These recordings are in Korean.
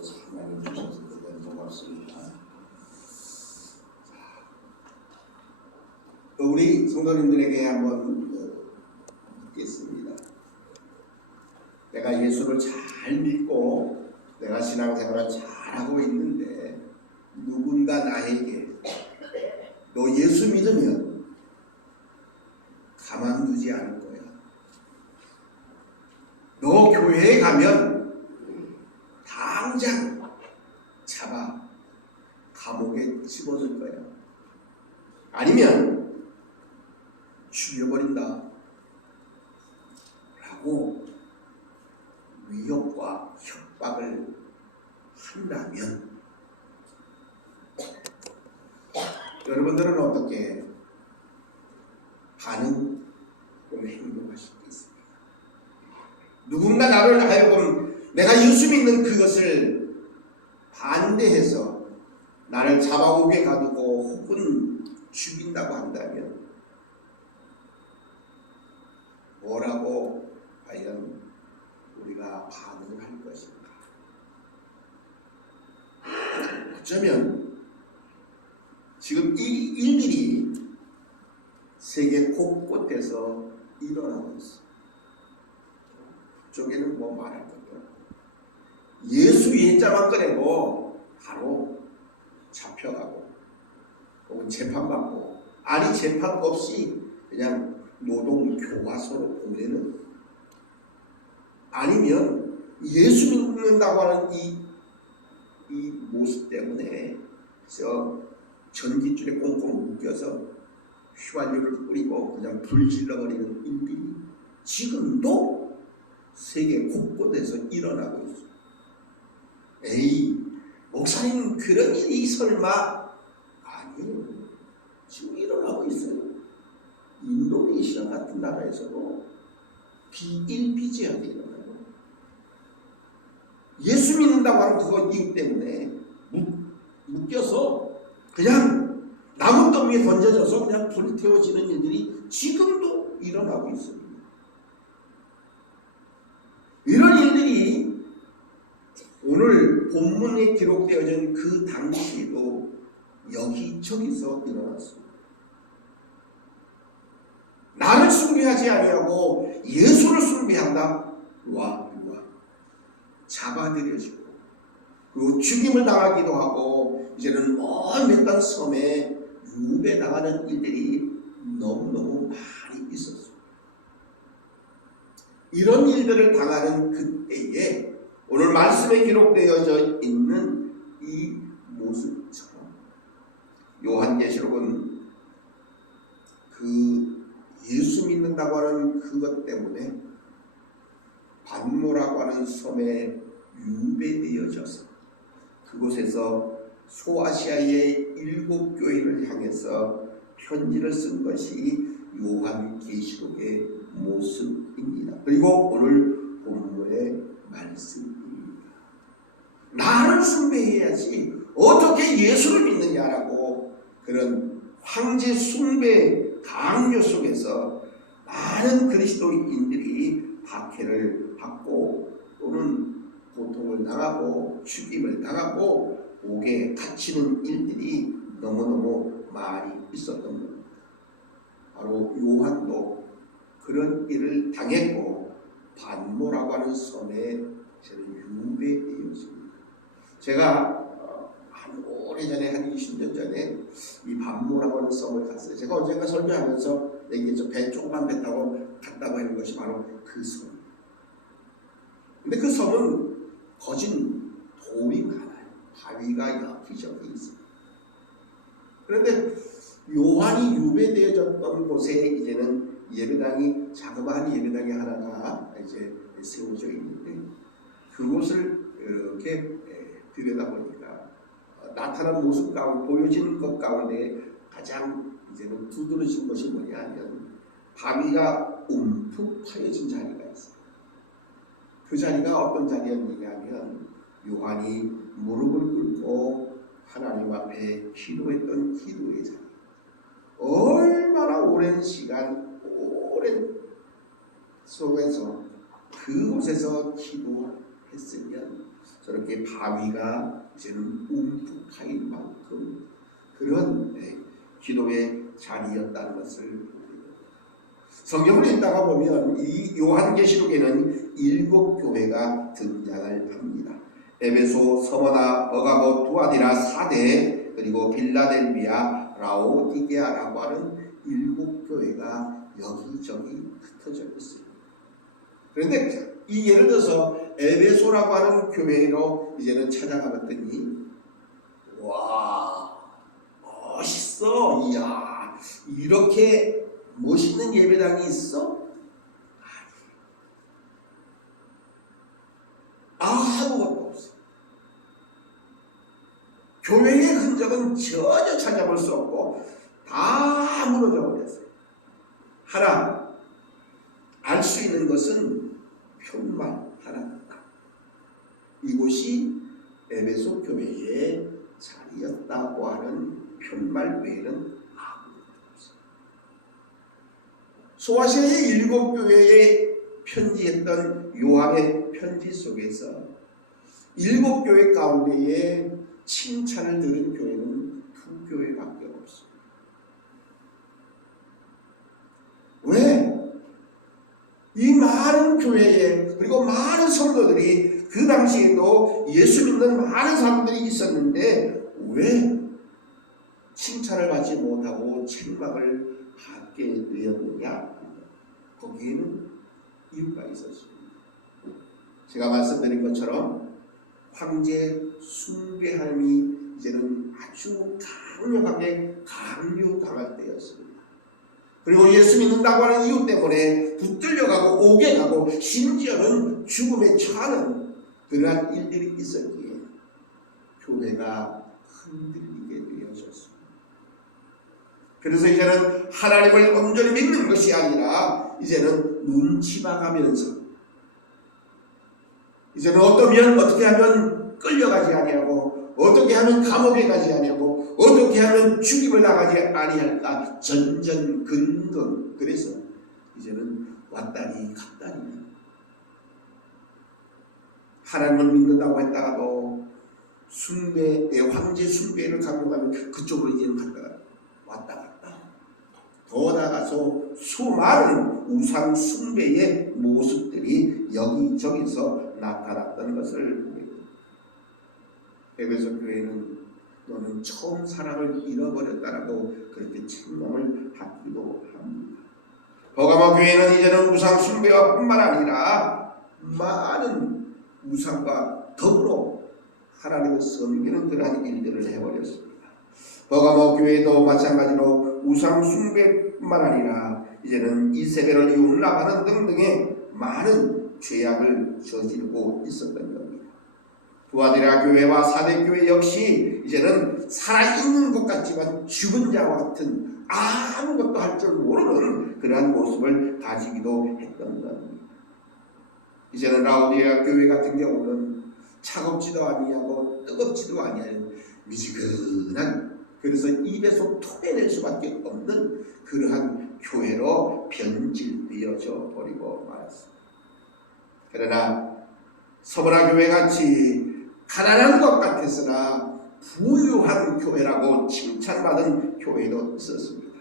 하나님 주셔서 대단히 고맙습니다. 우리 성도님들에게 한번 묻겠습니다. 내가 예수를 잘 믿고 내가 신앙생활을 잘하고 있는데 누군가 나에게 너 예수 믿으면 가만두지 않을 거야. 너 교회에 가면 당장 잡아 감옥에 집어줄 거야. 아니면 죽여버린다 라고 위협과 협박을 한다면 여러분들은 어떻게 반응 또는 행동하실 수 있습니까? 누군가 나를 하여금 내가 예수 믿는 그것을 반대해서 나를 잡아오게 가두고 혹은 죽인다고 한다면 뭐라고 과연 우리가 반응을 할 것인가? 어쩌면 지금 이 일들이 세계 곳곳에서 일어나고 있어. 그쪽에는 뭐 말할 것도 없고 예수 예자만 꺼내고 바로 잡혀가고 혹은 재판받고 아니 재판 없이 그냥 노동교과서로 보내는 아니면 예수 믿는다고 하는 이 모습 때문에 전깃줄에 꽁꽁 묶여서 휘발유를 뿌리고 그냥 불질러버리는 일들이 지금도 세계 곳곳에서 일어나고 있어요. 에이, 목사님 그런 일이 설마? 아니에요. 지금 일어나고 있어요. 인도네시아 같은 나라에서도 비일비재하게 일어나요. 예수 믿는다고 하는 그거 이유 때문에 묶여서 그냥 나무덤 위에 던져져서 그냥 불태워지는 일들이 지금도 일어나고 있습니다. 이런 일들이 오늘 본문에 기록되어진 그 당시에도 여기저기서 일어났습니다. 나를 숭배하지 아니하고 예수를 숭배한다. 와 잡아들여지고 그리고 죽임을 당하기도 하고 이제는 먼 땅 섬에 유배당하는 일들이 너무너무 많이 있었습니다. 이런 일들을 당하는 그때에 오늘 말씀에 기록되어져 있는 이 모습처럼 요한계시록은 그 예수 믿는다고 하는 그것 때문에 반모라고 하는 섬에 유배되어져서 그곳에서 소아시아의 7교회를 향해서 편지를 쓴 것이 요한계시록의 모습입니다. 그리고 오늘 본문의 말씀입니다. 나를 숭배해야지 어떻게 예수를 믿느냐라고 그런 황제 숭배 강요 속에서 많은 그리스도인들이 박해를 받고 또는 고통을 당하고 죽임을 당하고 옥에 갇히는 일들이 너무너무 많이 있었던 겁니다. 바로 요한도 그런 일을 당했고 반모라고 하는 섬에 유배되었습니다. 제가 한 오래전에 한 20년 전에 이 반모라고 하는 섬을 갔어요. 제가 언젠가 설교하면서 여기 조그만 배 타고 갔다고 하는 것이 바로 그 섬. 근데 그 섬은 거진 돌이 많아요. 바위가 여기저기 있습니다. 그런데 요한이 유배되어졌던 곳에 이제는 예배당이 자그마한 예배당이 하나가 이제 세워져 있는데 그곳을 이렇게 들여다보니까 나타난 모습 가운데 보여지는 것 가운데 가장 이제는 두드러진 것이 뭐냐면 바위가 움푹 파여진 자리가 있어요. 그 자리가 어떤 자리였느냐면 요한이 무릎을 꿇고 하나님 앞에 기도했던 기도의 자리. 얼마나 오랜 시간, 오랜 속에서 그곳에서 기도했으면 저렇게 바위가 이제는 움푹파인 만큼 그런 기도의 자리였다는 것을 성경을 읽다가 보면 이 요한계시록에는 7교회가 등장을 합니다. 에베소, 서머나, 버가모, 두아디라, 사대, 그리고 빌라델비아, 라오디게아라고 하는 7교회가 여기저기 흩어져 있습니다. 그런데 이 예를 들어서 에베소라고 하는 교회로 이제는 찾아가 봤더니 와 멋있어. 이야 이렇게 멋있는 예배당이 있어? 아무것도 없어. 교회의 흔적은 전혀 찾아볼 수 없고 다 무너져 버렸어요. 하나 알 수 있는 것은 편말 하나입니다. 이곳이 에베소 교회의 자리였다고 하는 편말 외에는 아무것도 없어요. 소아시아의 7교회에 편지했던 요한의 편지 속에서 7교회 가운데에 칭찬을 들은 교회는 2교회밖에 없습니다. 왜? 이 많은 교회에 그리고 많은 성도들이 그 당시에도 예수 믿는 많은 사람들이 있었는데 왜 칭찬을 받지 못하고 책망을 받게 되었느냐? 거기에는 이유가 있었습니다. 제가 말씀드린 것처럼 황제 숭배함이 이제는 아주 강력하게 강요당할 때였습니다. 그리고 예수 믿는다고 하는 이유 때문에 붙들려가고 옥에 가고 심지어는 죽음에 처하는 그러한 일들이 있었기에 교회가 흔들리게 되어졌습니다. 그래서 이제는 하나님을 온전히 믿는 것이 아니라 이제는 눈치 봐가면서 이제는 어떻게 하면 끌려가지 아니하고 어떻게 하면 감옥에 가지 아니하고 어떻게 하면 죽임을 당하지 아니할까 전전긍긍. 그래서 이제는 왔다니 갔다니 하나님을 믿는다고 했다가도 황제 숭배를 강요하면 그쪽으로 이제는 갔다가 왔다 갔다 더 나가서 수많은 우상 숭배의 모습들이 여기저기서 나타났던 것을 보입니다. 에베소 교회는 너는 처음 사랑을 잃어버렸다라고 그렇게 책망을 받기도 합니다. 버가모 교회는 이제는 우상 숭배와 뿐만 아니라 많은 우상과 더불어 하나님을 섬기는 그러한 일들을 해버렸습니다. 버가모 교회도 마찬가지로 우상 숭배뿐만 아니라 이제는 이세벨을 율락하는 등등의 많은 죄악을 저지르고 있었던 겁니다. 두아디라 교회와 사대 교회 역시 이제는 살아있는 것 같지만 죽은 자와 같은 아무것도 할 줄 모르는 그러한 모습을 가지기도 했던 겁니다. 이제는 라오디게아 교회 같은 경우는 차갑지도 아니하고 뜨겁지도 아니하는 미지근한, 그래서 입에서 토해낼 수밖에 없는 그러한 교회로 변질되어져 버리고 말았습니다. 그러나 서머나 교회 같이 가난한 것 같았으나 부유한 교회라고 칭찬받은 교회도 있었습니다.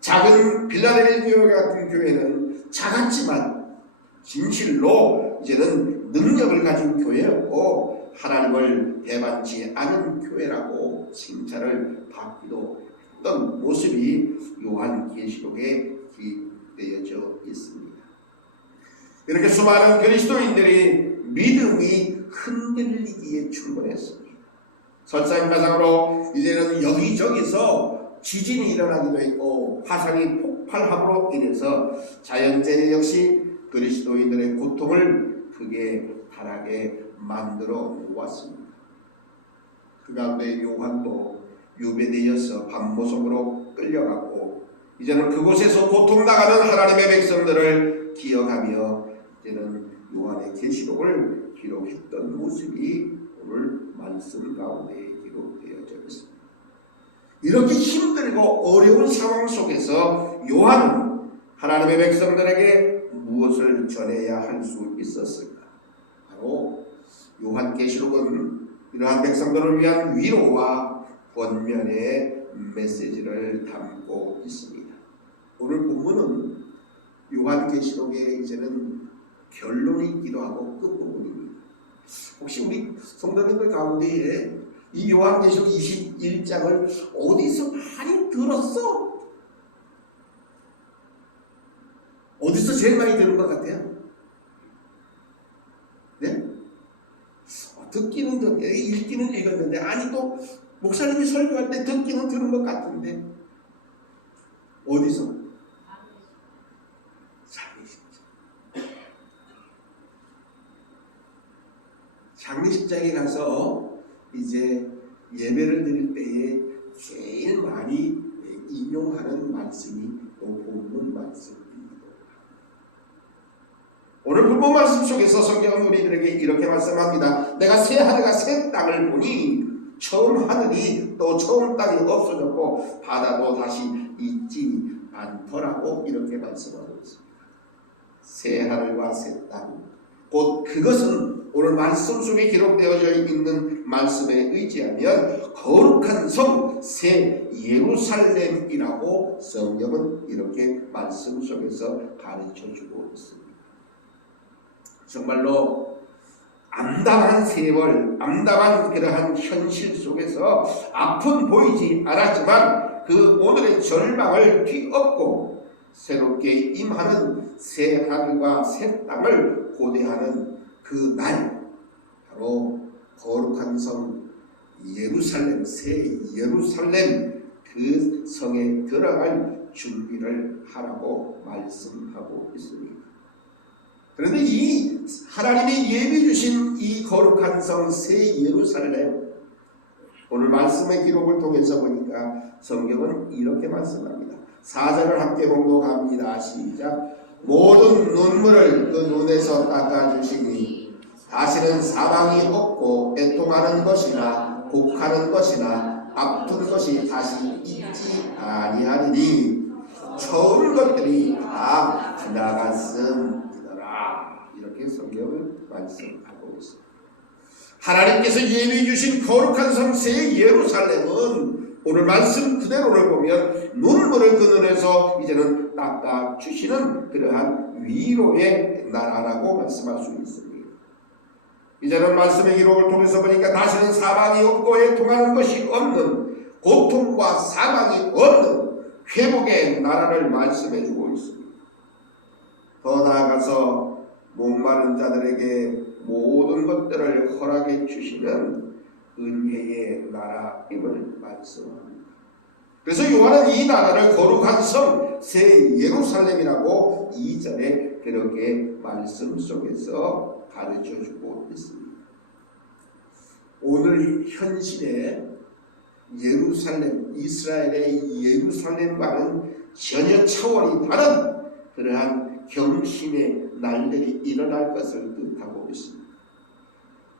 작은 빌라델비아 교회 같은 교회는 작았지만 진실로 이제는 능력을 가진 교회였고 하나님을 대받지 않은 교회라고 칭찬을 받기도 했던 모습이 요한계시록에 기록되어져 있습니다. 이렇게 수많은 그리스도인들이 믿음이 흔들리기에 충분했습니다. 설상가상으로 이제는 여기저기서 지진이 일어나기도 했고 화산이 폭발함으로 인해서 자연재해 역시 그리스도인들의 고통을 크게 달하게 만들어 놓았습니다. 그 가운데 요한도 유배되어서 반모성으로 끌려가고 이제는 그곳에서 고통당하는 하나님의 백성들을 기억하며 이제는 요한의 계시록을 기록했던 모습이 오늘 말씀 가운데 기록되어져 있습니다. 이렇게 힘들고 어려운 상황 속에서 요한은 하나님의 백성들에게 무엇을 전해야 할 수 있었을까? 바로 요한계시록은 이러한 백성들을 위한 위로와 권면의 메시지를 담고 있습니다. 오늘 본문은 요한계시록의 이제는 결론이기도 하고 끝부분입니다. 혹시 우리 성도님들 가운데에 이 요한계시록 21장을 어디서 많이 들었어? 어디서 제일 많이 들은 것 같아요? 네? 듣기는 읽기는 읽었는데, 아니 또 목사님이 설교할 때 듣기는 들은 것 같은데 어디서? 장례식장에 가서 이제 예배를 드릴 때에 제일 많이 인용하는 말씀이 본문 말씀입니다. 오늘 본문 말씀 속에서 성경은 우리들에게 이렇게 말씀합니다. 내가 새 하늘과 새 땅을 보니 처음 하늘이 또 처음 땅이 없어졌고 바다도 다시 있지 않더라고 이렇게 말씀하고 있습니다. 새 하늘과 새 땅, 곧 그것은 오늘 말씀 속에 기록되어져 있는 말씀에 의지하면 거룩한 성 새 예루살렘이라고 성경은 이렇게 말씀 속에서 가르쳐주고 있습니다. 정말로 암담한 세월, 암담한 그러한 현실 속에서 앞은 보이지 않았지만 그 오늘의 절망을 뒤엎고 새롭게 임하는 새 하늘과 새 땅을 고대하는 그 날, 바로 거룩한 성 예루살렘, 새 예루살렘 그 성에 들어갈 준비를 하라고 말씀하고 있습니다. 그런데 이 하나님이 예비 주신 이 거룩한 성 새 예루살렘, 오늘 말씀의 기록을 통해서 보니까 성경은 이렇게 말씀합니다. 4절을 함께 봉독합니다. 시작. 모든 눈물을 그 눈에서 닦아주시니 다시는 사망이 없고 애통하는 것이나 곡하는 것이나 아픈 것이 다시 있지 아니하리니 처음 것들이 다 지나갔음이더라. 이렇게 성경을 말씀하고 있습니다. 하나님께서 예비 주신 거룩한 성 새 예루살렘은 오늘 말씀 그대로를 보면 눈물을 그 눈에서 이제는 닦아주시는 그러한 위로의 나라라고 말씀할 수 있습니다. 이제는 말씀의 기록을 통해서 보니까 다시는 사망이 없고 애통하는 것이 없는, 고통과 사망이 없는 회복의 나라를 말씀해 주고 있습니다. 더 나아가서 목마른 자들에게 모든 것들을 허락해 주시는 은혜의 나라임을 말씀합니다. 그래서 요한은 이 나라를 거룩한 성 새 예루살렘이라고 2절에 그렇게 말씀 속에서 가르쳐주고 있습니다. 오늘 현실의 예루살렘, 이스라엘의 예루살렘과는 전혀 차원이 다른 그러한 경신의 날들이 일어날 것을 뜻하고 있습니다.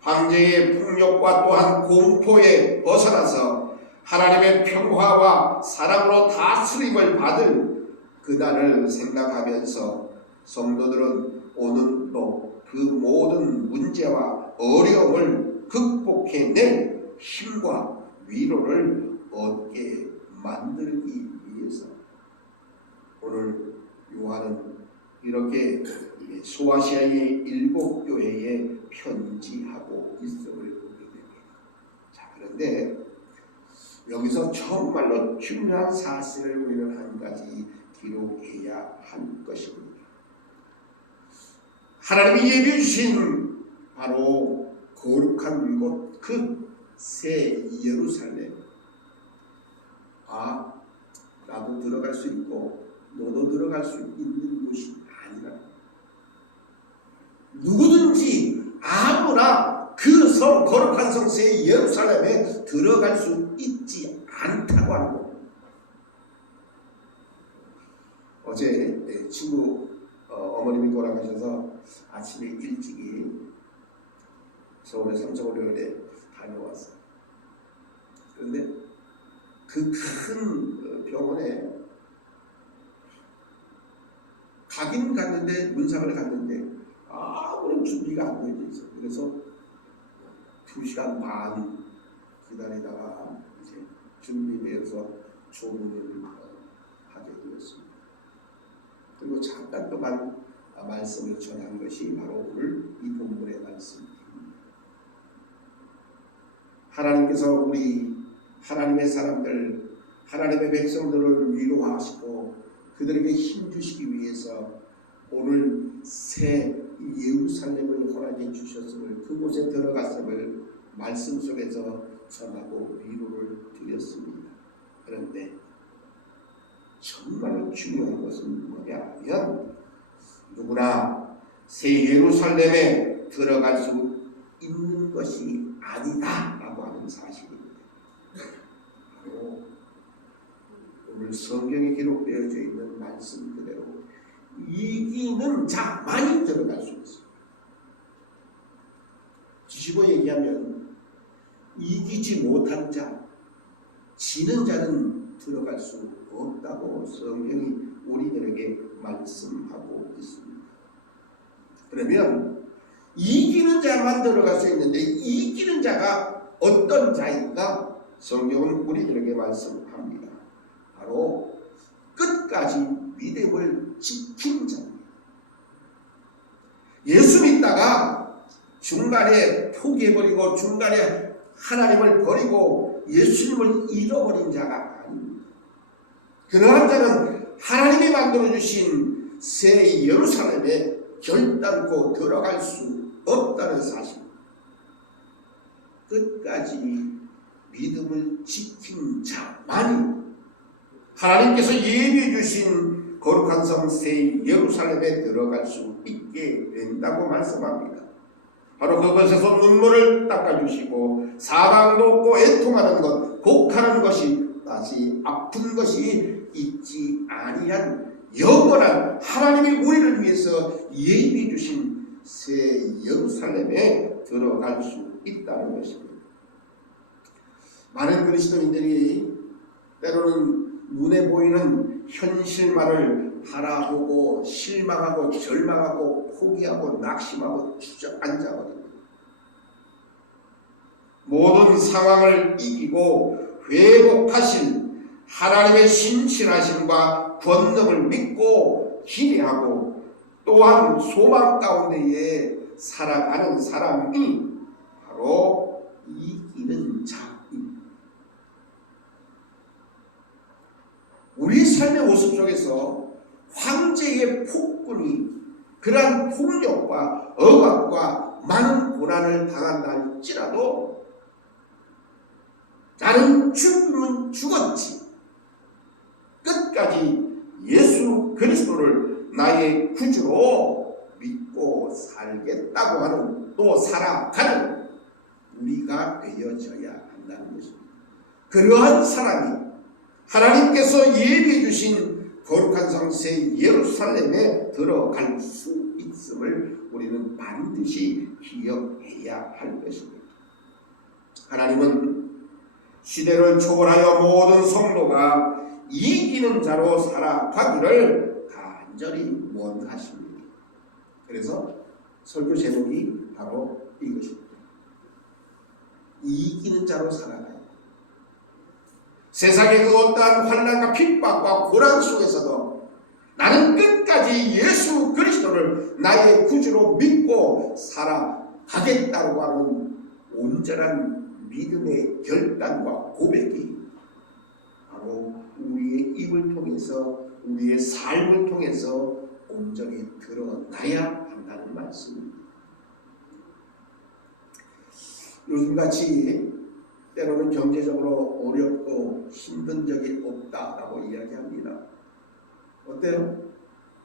황제의 폭력과 또한 공포에 벗어나서 하나님의 평화와 사랑으로 다스림을 받을 그날을 생각하면서 성도들은 오늘도 그 모든 문제와 어려움을 극복해낼 힘과 위로를 얻게 만들기 위해서 오늘 요한은 이렇게 소아시아의 7교회에 편지하고 있음을 보게 됩니다. 자, 그런데 여기서 정말로 중요한 사실을 우리는 한 가지 기록해야 할 것입니다. 하나님이 예비해 주신 바로 거룩한 곳, 그 새 예루살렘. 아, 나도 들어갈 수 있고 너도 들어갈 수 있는 곳이 아니라 누구든지 아무나 그 성, 거룩한 성 새 예루살렘에 들어갈 수 있지 않다고 하는 겁니다. 어제 친구 어머님이 돌아가셔서 아침에 일찍이 서울의 삼성의료원에 다녀왔어요. 그런데 그 큰 병원에 가긴 갔는데, 문상을 갔는데 아무런 준비가 안 되어 있어요. 그래서 2시간 반 기다리다가 이제 준비되어서 조문을 하게 되었습니다. 그리고 잠깐 동안 말씀을 전한 것이 바로 오늘 이 본문의 말씀입니다. 하나님께서 우리 하나님의 사람들, 하나님의 백성들을 위로하시고 그들에게 힘주시기 위해서 오늘 새 예루살렘을 허락해 주셨음을, 그곳에 들어갔음을 말씀 속에서 전하고 위로를 드렸습니다. 그런데 정말로 중요한 것은 뭐냐 하면 누구나 새 예루살렘에 들어갈 수 있는 것이 아니다 라고 하는 사실입니다. 바로 오늘 성경에 기록되어져 있는 말씀 그대로 이기는 자만이 들어갈 수 있습니다. 뒤집어 얘기하면 이기지 못한 자, 지는 자는 들어갈 수 없다고 성경이 우리들에게 말씀하고 있습니다. 그러면 이기는 자만 들어갈 수 있는데 이기는 자가 어떤 자인가? 성경은 우리들에게 말씀합니다. 바로 끝까지 믿음을 지킨 자입니다. 예수 믿다가 중간에 포기해버리고 중간에 하나님을 버리고 예수님을 잃어버린 자가 아닙니다. 그러한 자는 하나님이 만들어주신 새 예루살렘에 결단코 들어갈 수 없다는 사실, 끝까지 믿음을 지킨 자만이 하나님께서 예비해 주신 거룩한 성 새 예루살렘에 들어갈 수 있게 된다고 말씀합니다. 바로 그것에서 눈물을 닦아주시고 사방도 없고 애통하는 것, 곡하는 것이, 다시 아픈 것이 있지 아니한 영원한 하나님이 우리를 위해서 예비해 주신 새 예루살렘에 들어갈 수 있다는 것입니다. 많은 그리스도인들이 때로는 눈에 보이는 현실만을 바라보고 실망하고 절망하고 포기하고 낙심하고 주저앉아버립니다. 모든 상황을 이기고 회복하신 하나님의 신실하심과 권능을 믿고 기대하고 또한 소망 가운데에 살아가는 사람이 바로 이기는 자입니다. 우리 삶의 모습 속에서 황제의 폭군이 그러한 폭력과 억압과 많은 고난을 당한다 할지라도 나는 죽으면 죽었지, 끝까지 예수 그리스도를 나의 구주로 믿고 살겠다고 하는, 또 살아가는 우리가 되어져야 한다는 것입니다. 그러한 사람이 하나님께서 예비해 주신 거룩한 성 새 예루살렘에 들어갈 수 있음을 우리는 반드시 기억해야 할 것입니다. 하나님은 시대를 초월하여 모든 성도가 이기는 자로 살아가기를 간절히 원하십니다. 그래서 설교 제목이 바로 이것입니다. 이기는 자로 살아가요. 세상의 그 어떠한 환난과 핍박과 고난 속에서도 나는 끝까지 예수 그리스도를 나의 구주로 믿고 살아가겠다고 하는 온전한 믿음의 결단과 고백이 바로 우리의 입을 통해서, 우리의 삶을 통해서 온전히 드러나야 한다는 말씀입니다. 요즘같이 때로는 경제적으로 어렵고 힘든 적이 없다라고 이야기합니다. 어때요?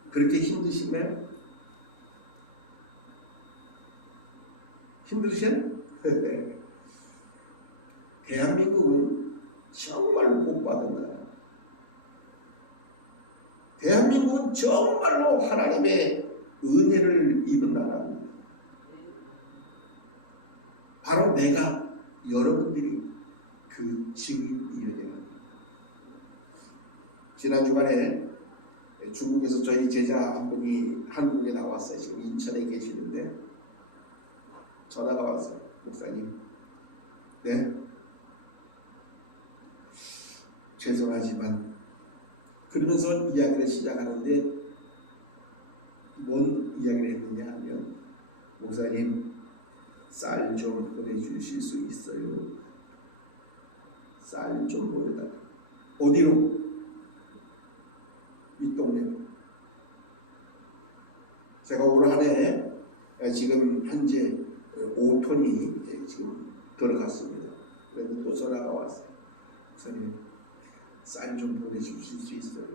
그렇게 힘드시면? 힘드세요? 대한민국은 정말로 복받은 나라. 대한민국은 정말로 하나님의 은혜를 입은 나라입니다. 바로 내가, 여러분들이 그 증인이어야 합니다. 지난 주간에 중국에서 저희 제자 한 분이 한국에 나왔어요. 지금 인천에 계시는데 전화가 왔어요. 목사님, 네. 죄송하지만 그러면서 이야기를 시작하는데 뭔 이야기를 했느냐 하면 목사님 쌀 좀 보내주실 수 있어요? 쌀 좀 보내달라. 어디로? 이 동네로. 제가 올 한해 지금 현재 5톤이 지금 들어갔습니다. 그래도 또 전화가 왔어요. 목사님 쌀 좀 보내주실 수 있어요?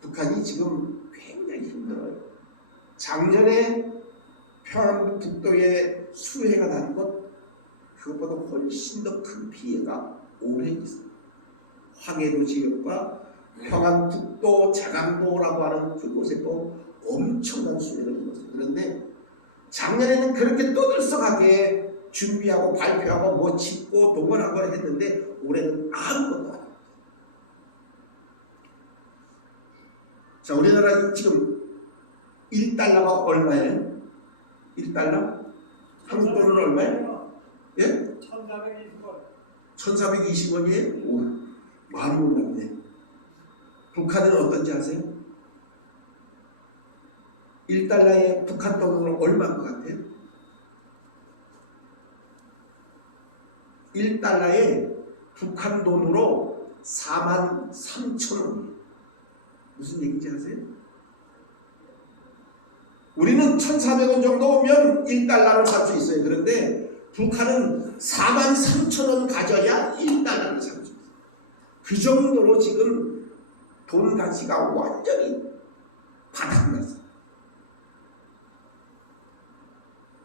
북한이 지금 굉장히 힘들어요. 작년에 평안북도에 수해가 난 것 그것보다 훨씬 더 큰 피해가 올해 있어요. 황해도 지역과 평안북도 자강도라고 하는 그곳에 또 엄청난 수해를 입었어요. 그런데 작년에는 그렇게 떠들썩하게 준비하고 발표하고 뭐 짓고 동원하고 했는데 올해는 아무것도 안 합니다. 자, 우리나라 지금 1달러가 얼마예요? 1달러? 한국 돈은 얼마예요? 예? 1420원. 1420원이에요? 오, 많이 올랐네. 북한은 어떤지 아세요? 1달러에 북한 돈으로 얼마인 것 같아요? 1달러에 북한 돈으로 43,000원. 무슨 얘기인지 아세요? 우리는 1,400원 정도 오면 1달러를 살 수 있어요. 그런데 북한은 43,000원 가져야 1달러를 살 수 있어요. 그 정도로 지금 돈 가치가 완전히 바닥났어요.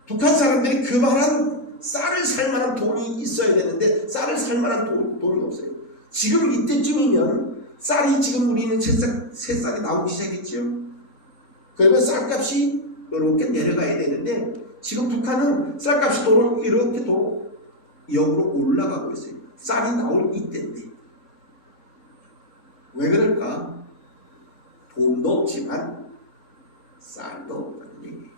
북한 사람들이 그만한 쌀을 살 만한 돈이 있어야 되는데 쌀을 살 만한 돈이 없어요. 지금 이때쯤이면 쌀이 지금 우리는 새쌀이 나오기 시작했죠. 그러면 쌀값이 이렇게 내려가야 되는데 지금 북한은 쌀값이 이렇게 역으로 올라가고 있어요. 쌀이 나올 이때인데 왜 그럴까? 돈도 없지만 쌀도 없다는 얘기예요.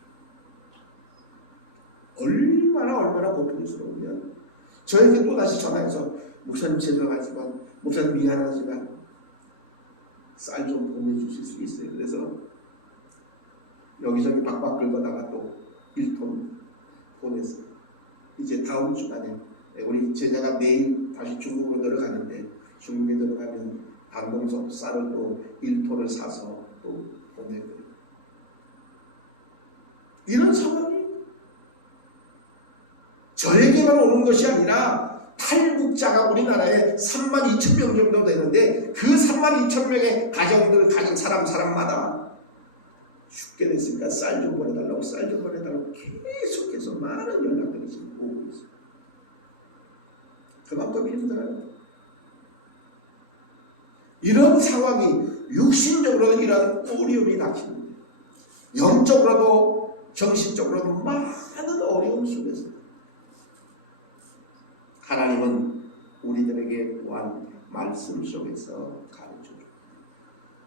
얼마나 고통스러우면 저에게 또다시 전화해서 목사님 죄송하지만 목사님 미안하지만 쌀 좀 보내주실 수 있어요? 그래서 여기저기 박박 긁어다가 또 1톤 보냈어요. 이제 다음 주간에 우리 제자가 내일 다시 중국으로 들어가는데 중국에 들어가면 방공석 쌀을 또 1톤을 사서 또 보내고요. 이런 상황이 저에게만 오는 것이 아니라 탈북자가 우리나라에 32,000명 정도 되는데 그 32,000명의 가정들 가진 사람마다 죽게 됐으니까 쌀 좀 보내달라고 쌀 좀 보내달라고 계속해서 많은 연락들이 지금 오고 있어요. 그만큼 힘들어요. 이런 상황이 육신적으로도 이런 어려움이 닥치는데 영적으로도 정신적으로도 많은 어려움 속에서 하나님은 우리들에게 또한 말씀 속에서 가르쳐줍니다.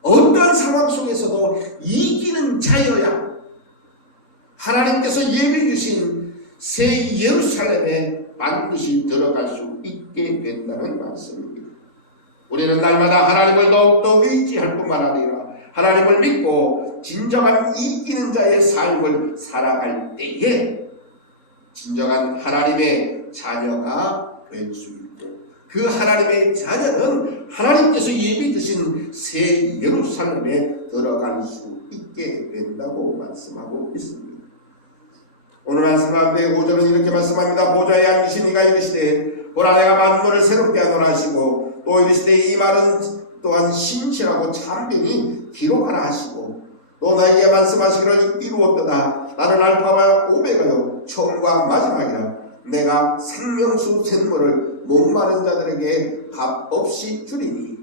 어떤 상황 속에서도 이기는 자여야 하나님께서 예비해 주신 새 예루살렘에 반드시 들어갈 수 있게 된다는 말씀입니다. 우리는 날마다 하나님을 더욱더 의지할 뿐만 아니라 하나님을 믿고 진정한 이기는 자의 삶을 살아갈 때에 진정한 하나님의 자녀가 될 수 있고 그 하나님의 자녀는 하나님께서 예비해 주신 새 예루살렘에 들어갈 수 있게 된다고 말씀하고 있습니다. 오늘 말씀 가운데 5절은 이렇게 말씀합니다. 보좌에 앉으신 이가 이르시되 보라 내가 만물을 새롭게 하노라 하시고 또 이르시되 이 말은 또한 신실하고 참되니 기록하라 하시고 또 나에게 말씀하시기를 이루었도다. 나는 알파와 오메가요 처음과 마지막이라. 내가 생명수 샘물을 목마른 자들에게 값없이 주리니.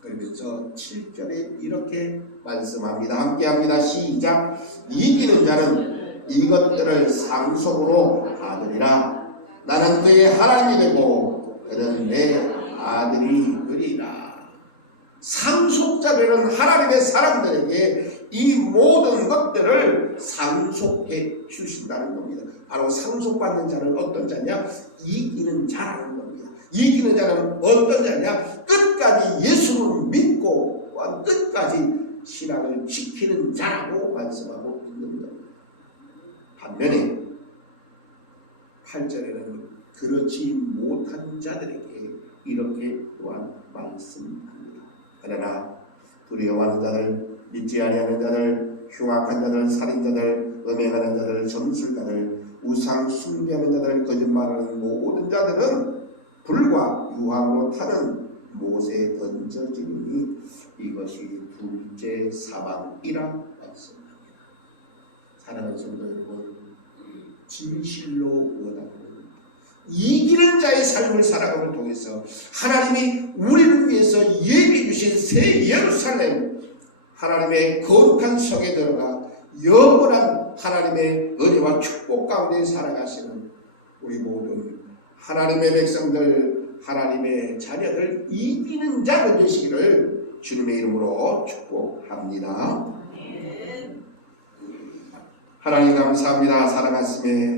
그러면서 7절에 이렇게 말씀합니다. 함께합니다. 시작. 이기는 자는 이것들을 상속으로 받으리라. 나는 그의 하나님이 되고 그는 내 아들이 되리라. 상속자들은 하나님의 사람들에게 이 모든 것들을 상속해 주신다는 겁니다. 바로 상속받는 자는 어떤 자냐? 이기는 자라는 겁니다. 이기는 자는 어떤 자냐? 끝까지 예수를 믿고 끝까지 신앙을 지키는 자라고 말씀하고 있는 겁니다. 반면에 8절에는 그렇지 못한 자들에게 이렇게 또한 말씀합니다. 그러나 두려워하는 자들, 믿지 아니하는 자들, 흉악한 자들, 살인자들, 음행하는 자들, 점술가들, 우상 숭배하는 자들, 거짓말하는 모든 자들은 불과 유황으로 타는 못에 던져지니 이것이 둘째 사망이라 말씀합니다. 사랑하는 성도 여러분, 진실로 원하는 이기는 자의 삶을 살아감을 통해서 하나님이 우리를 위해서 예비해 주신 새 예루살렘, 하나님의 거룩한 성에 들어가 영원한 하나님의 은혜와 축복 가운데 살아가시는 우리 모든 하나님의 백성들, 하나님의 자녀들, 이기는 자가 되시기를 주님의 이름으로 축복합니다. 하나님 감사합니다. 사랑하심에